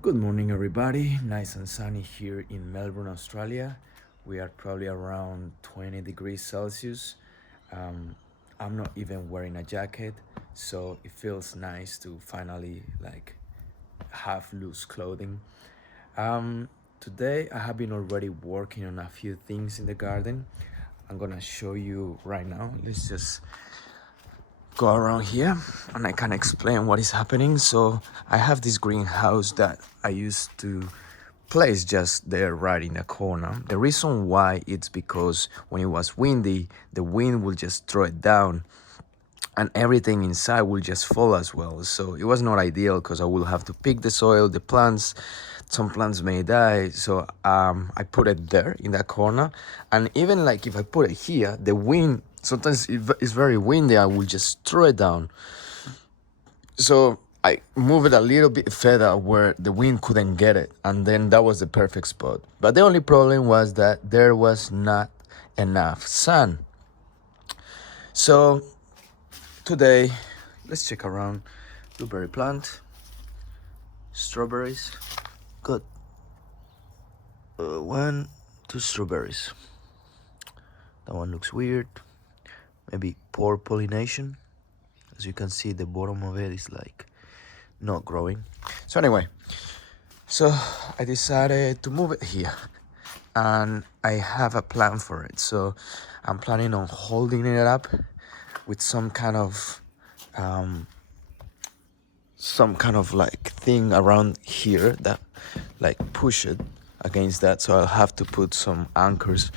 Good morning, everybody. Nice and sunny here in Melbourne, Australia. We are probably around 20 degrees Celsius. Um, I'm not even wearing a jacket, so it feels nice to finally have loose clothing. Um, Today, I have been already working on a few things in the garden. I'm gonna show you right now. Let's just go around here and I can explain what is happening. So I have this greenhouse that I used to place just there right in the corner. The reason why it's because when it was windy, the wind will just throw it down and everything inside will just fall as well. So it was not ideal because I will have to pick the soil, the plants. Some plants may die, so I put it there in that corner. And even like if I put it here, the wind sometimes if it's very windy, I will just throw it down. So I move it a little bit further where the wind couldn't get it, and then that was the perfect spot. But the only problem was that there was not enough sun. So today, let's check around. Blueberry plant, strawberries, good. One, two strawberries. That one looks weird. Maybe poor pollination. As you can see, the bottom of it is like not growing. So anyway, so I decided to move it here, and I have a plan for it. So I'm planning on holding it up with some kind of like thing around here that like push it against that. So I'll have to put some anchors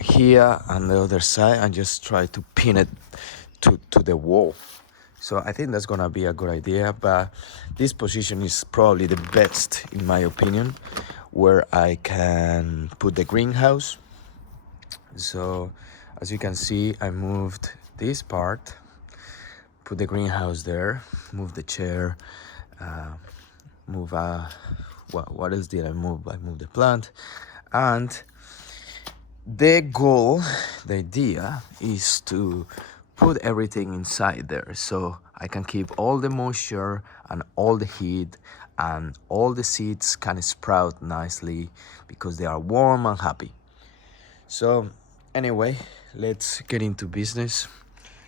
here on the other side and just try to pin it to the wall. So I think that's gonna be a good idea, but this position is probably the best in my opinion, where I can put the greenhouse. So as you can see, I moved this part, put the greenhouse there, move the chair, move what else did I move? I moved the plant, and the goal, the idea is to put everything inside there so I can keep all the moisture and all the heat, and all the seeds can sprout nicely because they are warm and happy. So anyway, let's get into business.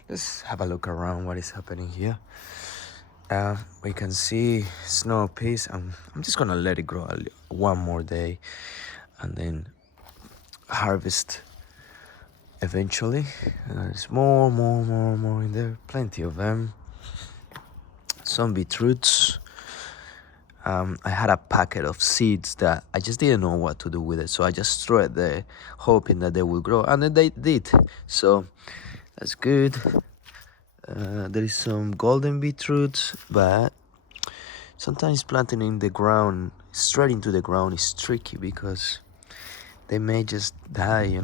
Let's have a look around what is happening here. We can see snow peas. I'm just gonna let it grow one more day and then harvest eventually. There's more in there, plenty of them. Some beetroots. I had a packet of seeds that I just didn't know what to do with it, so I just threw it there hoping that they will grow, and then they did, so that's good. There is some golden beetroots, but sometimes planting in the ground, straight into the ground, is tricky because they may just die.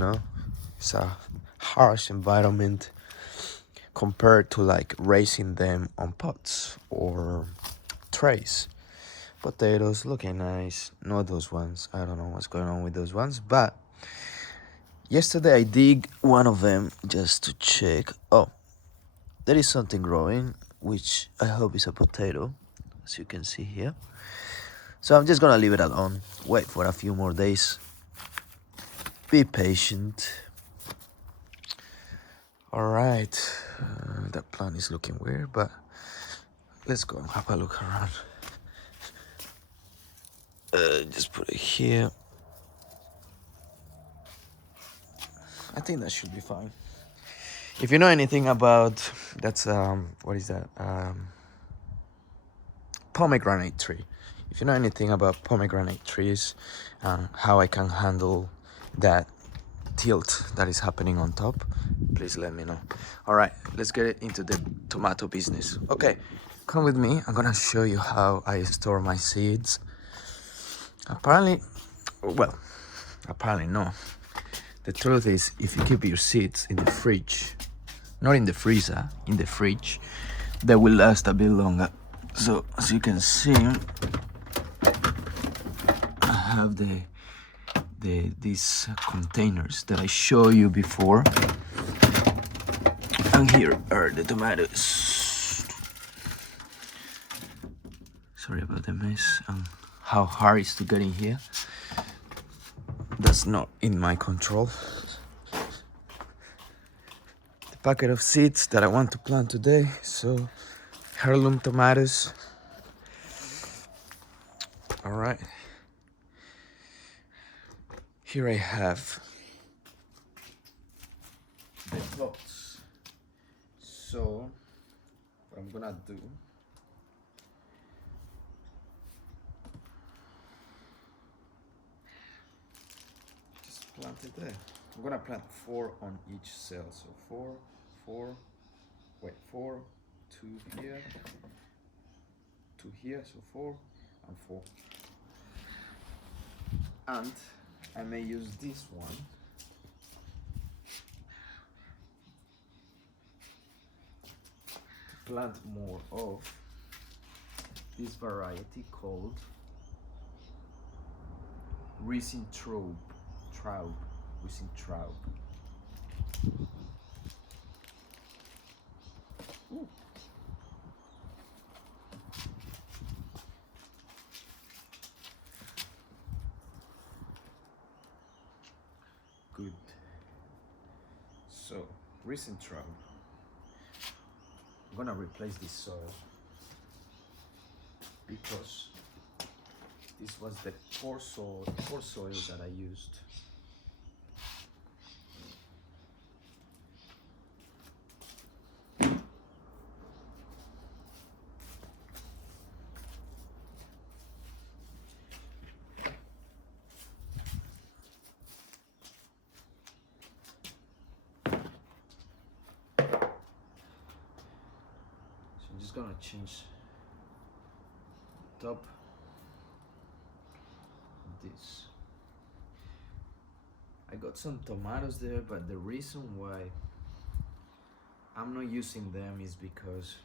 It's a harsh environment compared to like raising them on pots or trays. Potatoes looking nice, not those ones. I don't know what's going on with those ones, but yesterday I dig one of them just to check. Oh, there is something growing, which I hope is a potato, as you can see here. So I'm just gonna leave it alone, wait for a few more days, be patient. All right, that plant is looking weird, but let's go and have a look around. Just put it here. I think that should be fine. If you know anything about, that's what is that? Pomegranate tree. If you know anything about pomegranate trees and how I can handle that tilt that is happening on top, please let me know. All right, let's get into the tomato business. Okay, come with me. I'm gonna show you how I store my seeds. Apparently no. The truth is, if you keep your seeds in the fridge, not in the freezer, in the fridge, they will last a bit longer. So as you can see, I have these containers that I showed you before, and here are the tomatoes. Sorry about the mess. I'm how hard it is to get in here. That's not in my control. The packet of seeds that I want to plant today. So heirloom tomatoes. All right. Here I have the plots. So what I'm gonna do, just plant it there. I'm gonna plant 4 on each cell. So 4, 4, 4, 2 here, 2 here, so 4 and 4. And I may use this one to plant more of this variety called Raisin Traub. Raisin Traub. Ooh. Good. So, Raisin Traub. I'm gonna replace this soil because this was the poor soil that I used. I'm just gonna change the top of this. I got some tomatoes there, but the reason why I'm not using them is because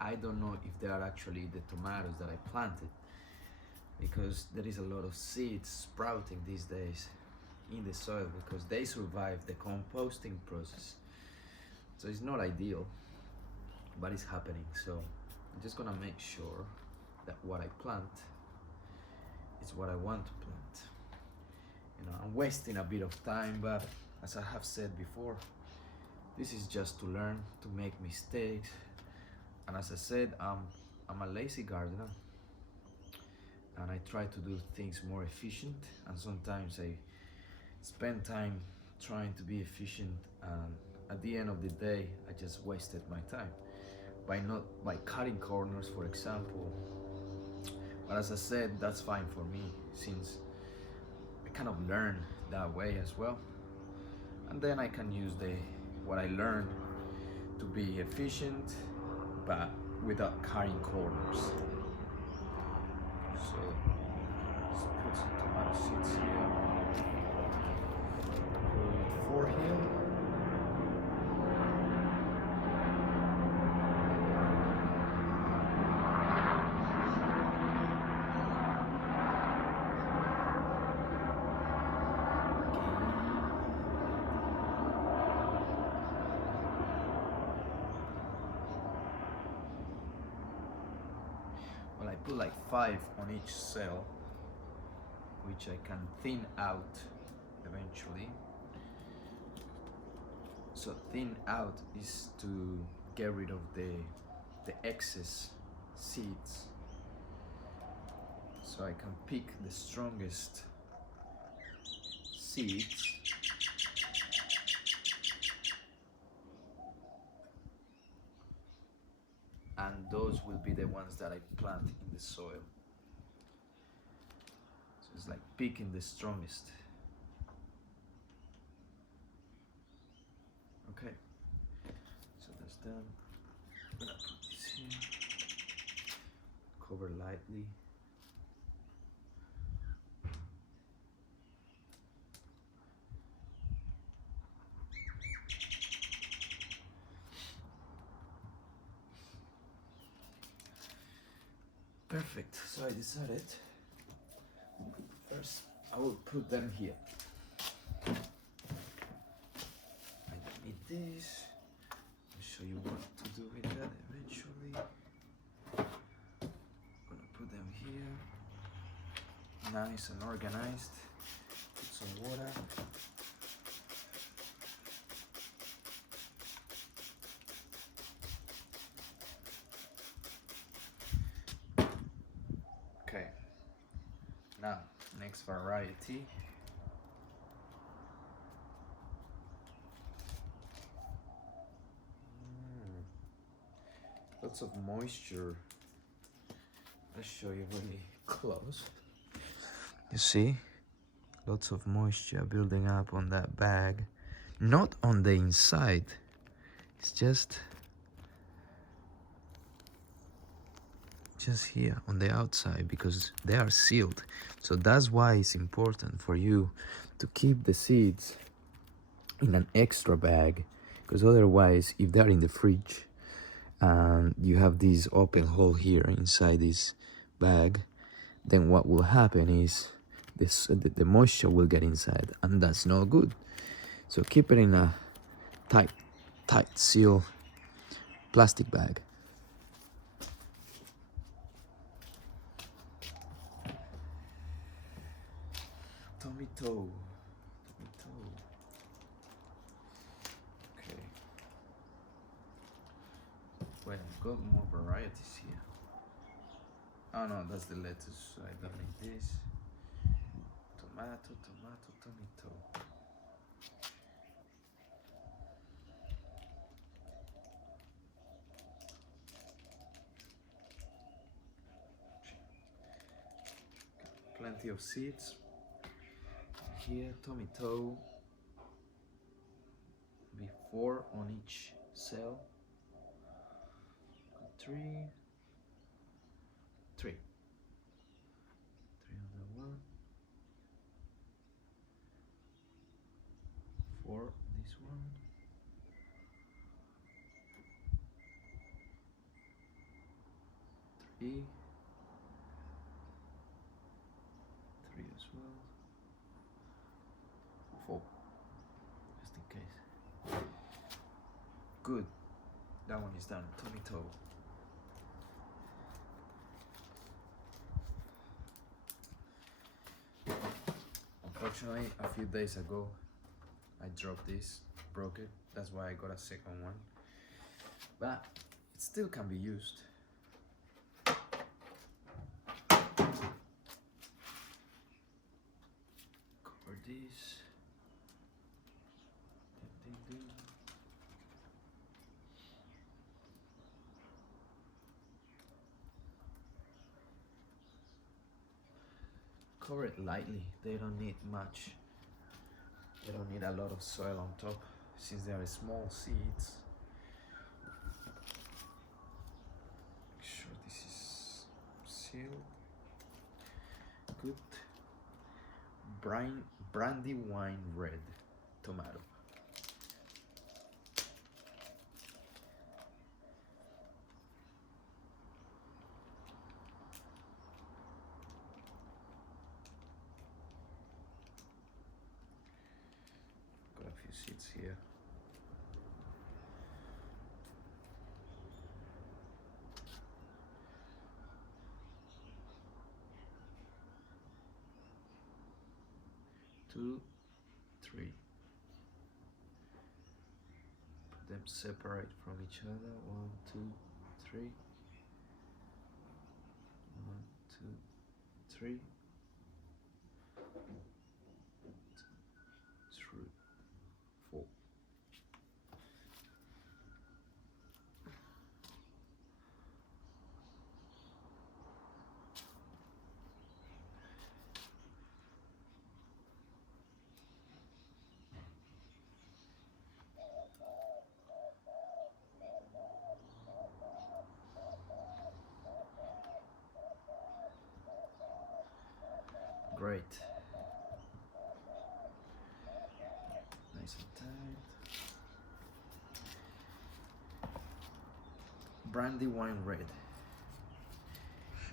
I don't know if they are actually the tomatoes that I planted, because there is a lot of seeds sprouting these days in the soil because they survive the composting process. So it's not ideal, but it's happening. So I'm just gonna make sure that what I plant is what I want to plant. You know, I'm wasting a bit of time, but as I have said before, this is just to learn, to make mistakes. And as I said, I'm a lazy gardener and I try to do things more efficient, and sometimes I spend time trying to be efficient, and at the end of the day I just wasted my time by cutting corners, for example. But as I said, that's fine for me since I kind of learn that way as well, and then I can use what I learned to be efficient but without cutting corners. So let's put some tomato seeds here. Put 4 here. Well, I put like 5 on each cell, which I can thin out eventually. So thin out is to get rid of the excess seeds, so I can pick the strongest seeds and those will be the ones that I plant in the soil. So it's like picking the strongest. Okay, so that's done. I'm gonna put this here, cover lightly. Perfect. So I decided first I will put them here. I don't need this. I'll show you what to do with that eventually. I'm gonna put them here. nice and organized. Put some water. Okay, now next variety. Lots of moisture. I'll show you really close. You see? Lots of moisture building up on that bag. Not on the inside. It's just here on the outside because they are sealed. So that's why it's important for you to keep the seeds in an extra bag, because otherwise if they're in the fridge and you have this open hole here inside this bag, then what will happen is the moisture will get inside, and that's not good. So keep it in a tight seal plastic bag. Tomato. Okay. Well, I've got more varieties here. Oh no, that's the lettuce, so I don't need this. Tomato. Plenty of seeds. Here, tomato. Be 4 on each cell. 3 on the one. 4 this one. 3 as well. 4, just in case. Good. That one is done. Tomato. Unfortunately, a few days ago, I dropped this, broke it. That's why I got a second one. But it still can be used. Cover this. Cover it lightly. They don't need much. They don't need a lot of soil on top since they are small seeds. Make sure this is sealed. Good. Brandywine red tomato. Got a few seeds here. Two, 3. Put them separate from each other. 1, 2, 3. 1, 2, 3. 3, 4. Great. Nice and tight. Brandywine red.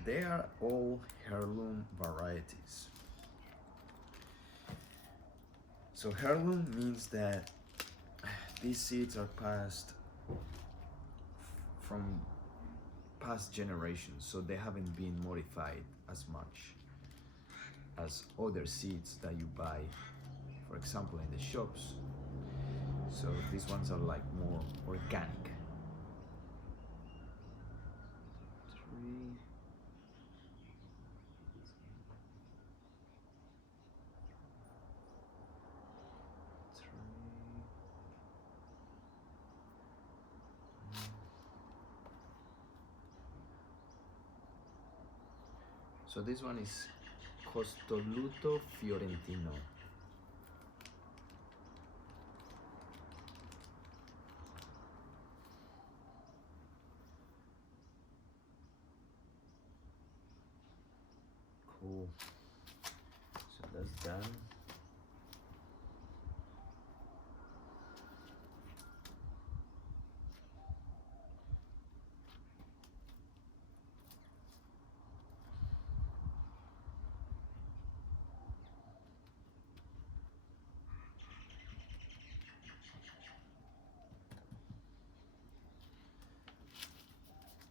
They are all heirloom varieties. So heirloom means that these seeds are passed from past generations, so they haven't been modified as much. as other seeds that you buy, for example, in the shops. So these ones are like more organic. 3. So this one is Costoluto Fiorentino. Cool. So that's done.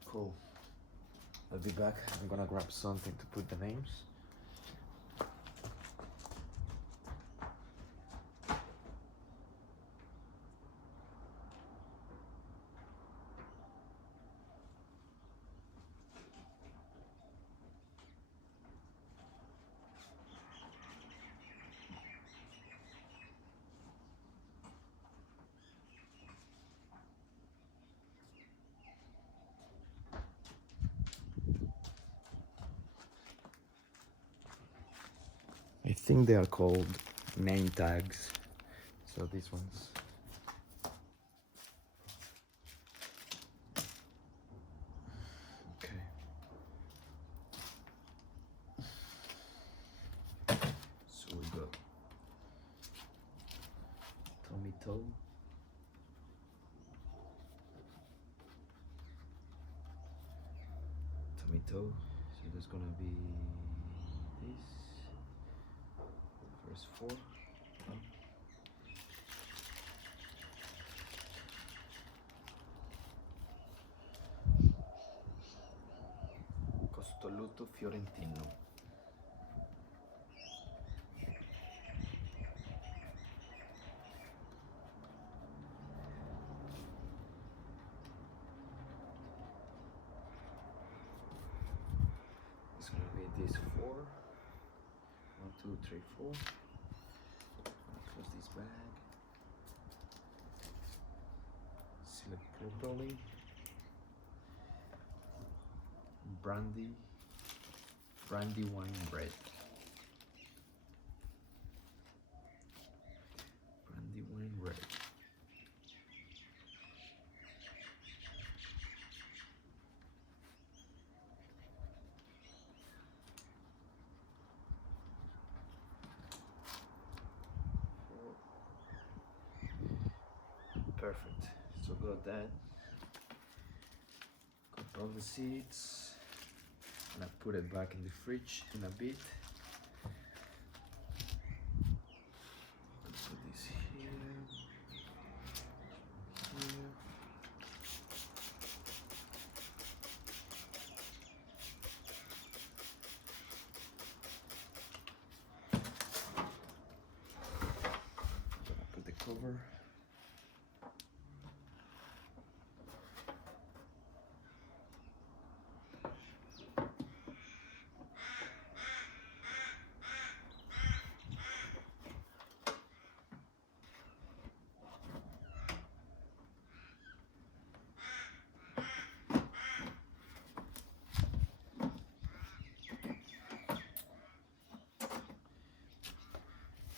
Cool. I'll be back. I'm gonna grab something to put the names. I think they are called name tags. So these ones. Okay. So we got tomato, tomato. So there's gonna be this first 4. Costoluto Fiorentino. It's gonna be this 4. 1, 2, 3, 4. Close this bag. Seal it properly. Brandy wine bread. Brandy wine bread. Perfect. So got that. Got all the seeds. And I put it back in the fridge in a bit. Put this here. Here. I'm gonna put the cover.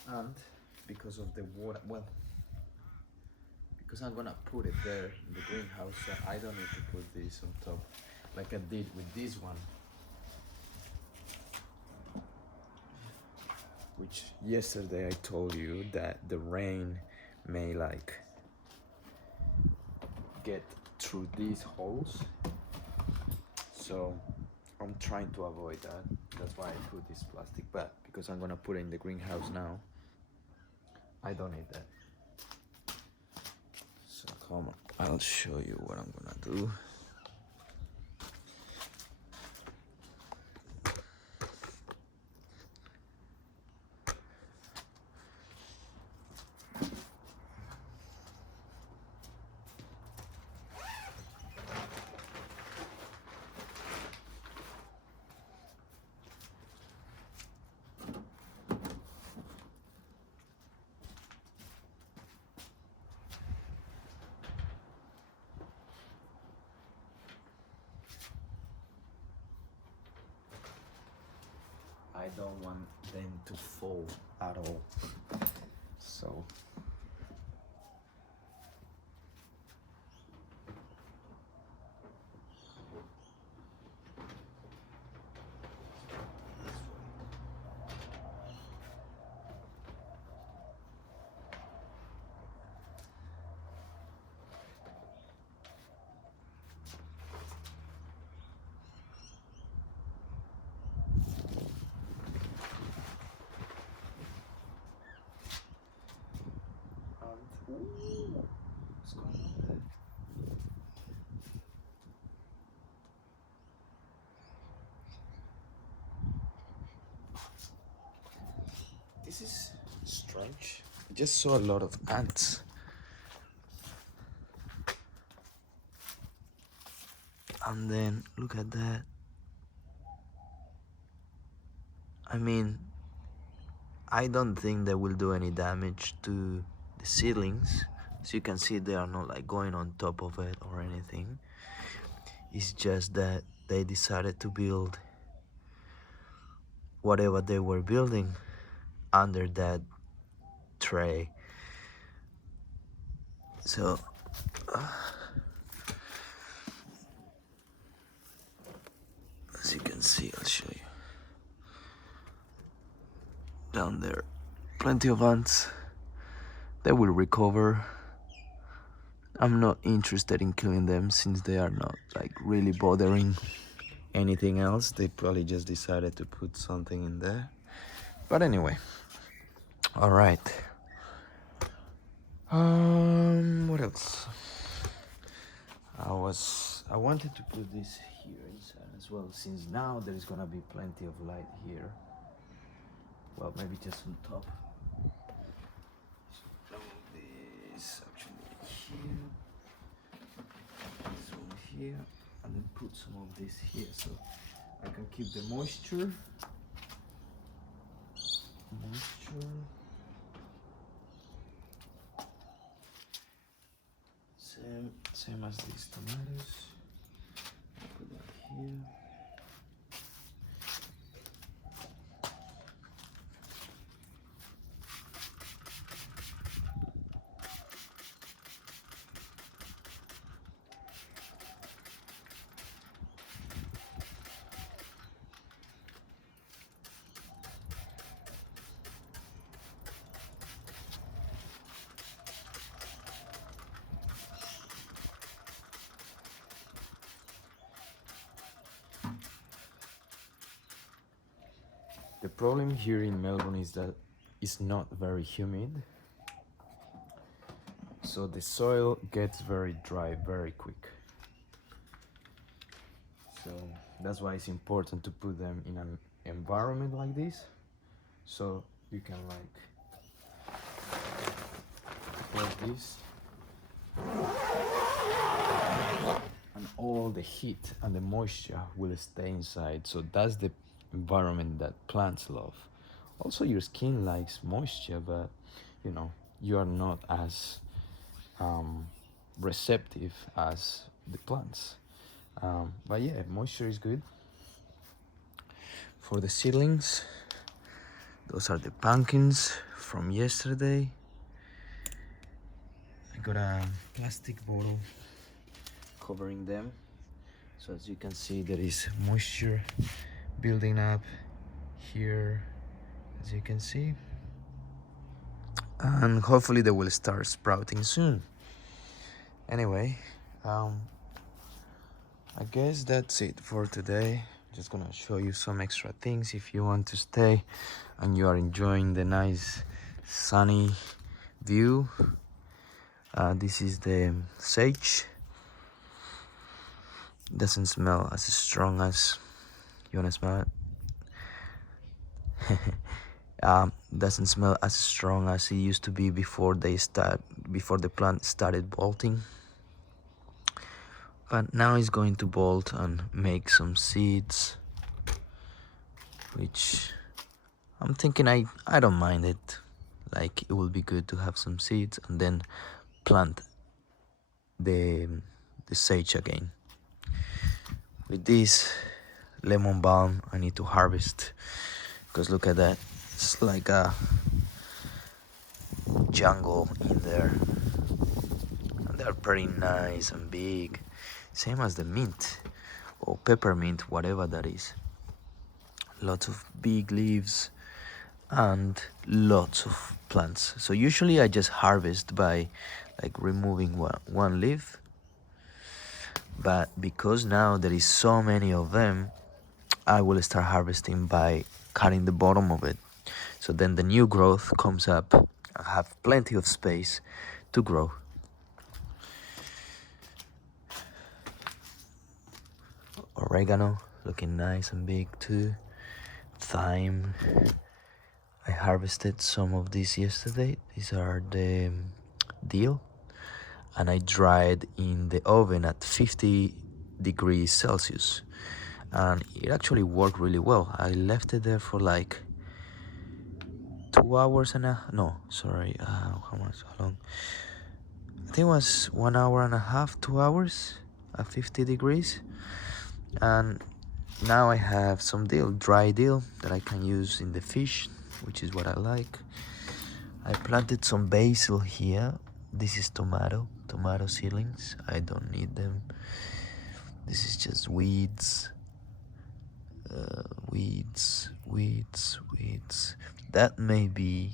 And because of the water, well, because I'm gonna put it there in the greenhouse, so I don't need to put this on top like I did with this one, which yesterday I told you that the rain may like get through these holes, so I'm trying to avoid that. That's why I put this plastic bag, because I'm gonna put it in the greenhouse now. I don't need that. So come on, I'll show you what I'm gonna do. I don't want them to fall at all. So ooh, what's going on there? This is strange. I just saw a lot of ants. And then look at that. I mean, I don't think they will do any damage to the seedlings. As you can see, they are not like going on top of it or anything. It's just that they decided to build whatever they were building under that tray. So as you can see, I'll show you down there, plenty of ants. They will recover. I'm not interested in killing them since they are not like really bothering anything else. They probably just decided to put something in there. But anyway, all right. What else? I wanted to put this here inside as well, since now there is gonna be plenty of light here. Well, maybe just on top. So this actually here, this one here, and then put some of this here, so I can keep the moisture. Same as these tomatoes. Put that here. The problem here in Melbourne is that it's not very humid, so the soil gets very dry very quick. So that's why it's important to put them in an environment like this, so you can like this, and all the heat and the moisture will stay inside. So that's the environment that plants love. Also, your skin likes moisture, but you know, you are not as receptive as the plants. But yeah, moisture is good for the seedlings. Those are the pumpkins from yesterday. I got a plastic bottle covering them, so as you can see, there is moisture building up here, as you can see, and hopefully they will start sprouting soon. Anyway, I guess that's it for today. Just gonna show you some extra things if you want to stay and you are enjoying the nice sunny view. This is the sage. Doesn't smell as strong as, you wanna smell it? Doesn't smell as strong as it used to be before the plant started bolting. But now it's going to bolt and make some seeds, which I'm thinking I don't mind it. Like, it will be good to have some seeds and then plant the sage again. With this lemon balm, I need to harvest because look at that, it's like a jungle in there, and they're pretty nice and big, same as the mint or peppermint, whatever that is. Lots of big leaves and lots of plants. So usually I just harvest by like removing one leaf, but because now there is so many of them, I will start harvesting by cutting the bottom of it, so then the new growth comes up. I have plenty of space to grow. Oregano looking nice and big too. Thyme, I harvested some of these yesterday. These are the dill, and I dried in the oven at 50 degrees Celsius, and it actually worked really well. I left it there for like 2 hours and a no sorry how much, how long, I think it was 1 hour and a half, 2 hours at 50 degrees. And now I have some dill, dry dill, that I can use in the fish, which is what I like. I planted some basil here. This is tomato seedlings. I don't need them. This is just weeds. Weeds. That may be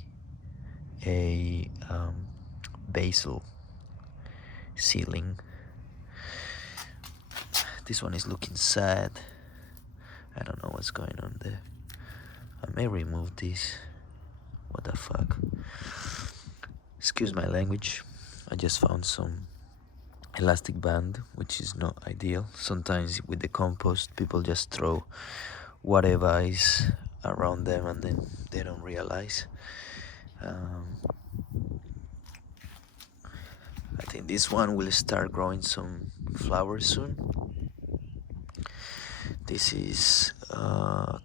a basil seedling. This one is looking sad. I don't know what's going on there. I may remove this. What the fuck? Excuse my language. I just found some elastic band, which is not ideal. Sometimes with the compost, people just throw whatever is around them and then they don't realize. I think this one will start growing some flowers soon. This is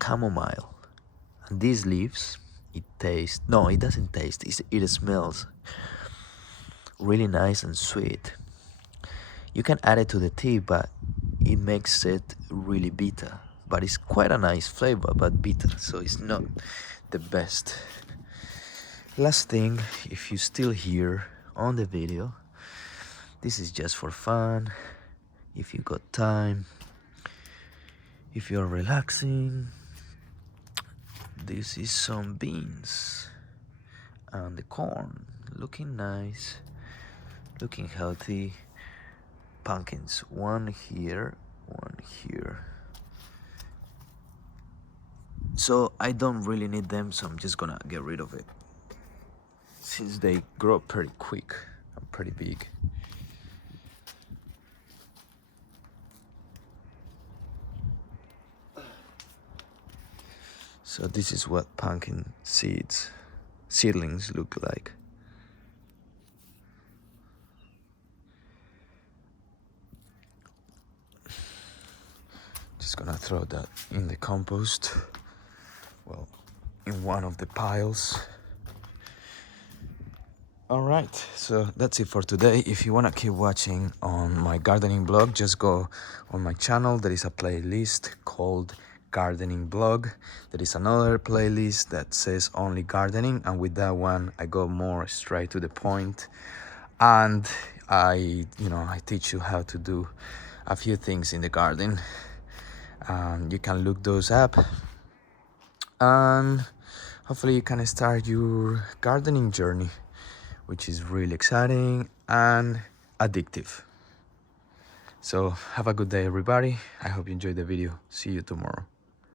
chamomile, and these leaves, it doesn't taste, it smells really nice and sweet. You can add it to the tea, but it makes it really bitter, but it's quite a nice flavor, but bitter, so it's not the best. Last thing, if you're still here on the video, this is just for fun. If you got time, if you're relaxing, this is some beans and the corn, looking nice, looking healthy. Pumpkins, one here. So I don't really need them, so I'm just gonna get rid of it, since they grow pretty quick and pretty big. So this is what pumpkin seedlings look like. Just gonna throw that in the compost, well, in one of the piles. Alright, so that's it for today. If you wanna keep watching on my gardening blog, just go on my channel. There is a playlist called Gardening Blog. There is another playlist that says only gardening, and with that one I go more straight to the point, and I teach you how to do a few things in the garden. You can look those up, and hopefully you can start your gardening journey, which is really exciting and addictive. So have a good day, everybody. I hope you enjoyed the video. See you tomorrow.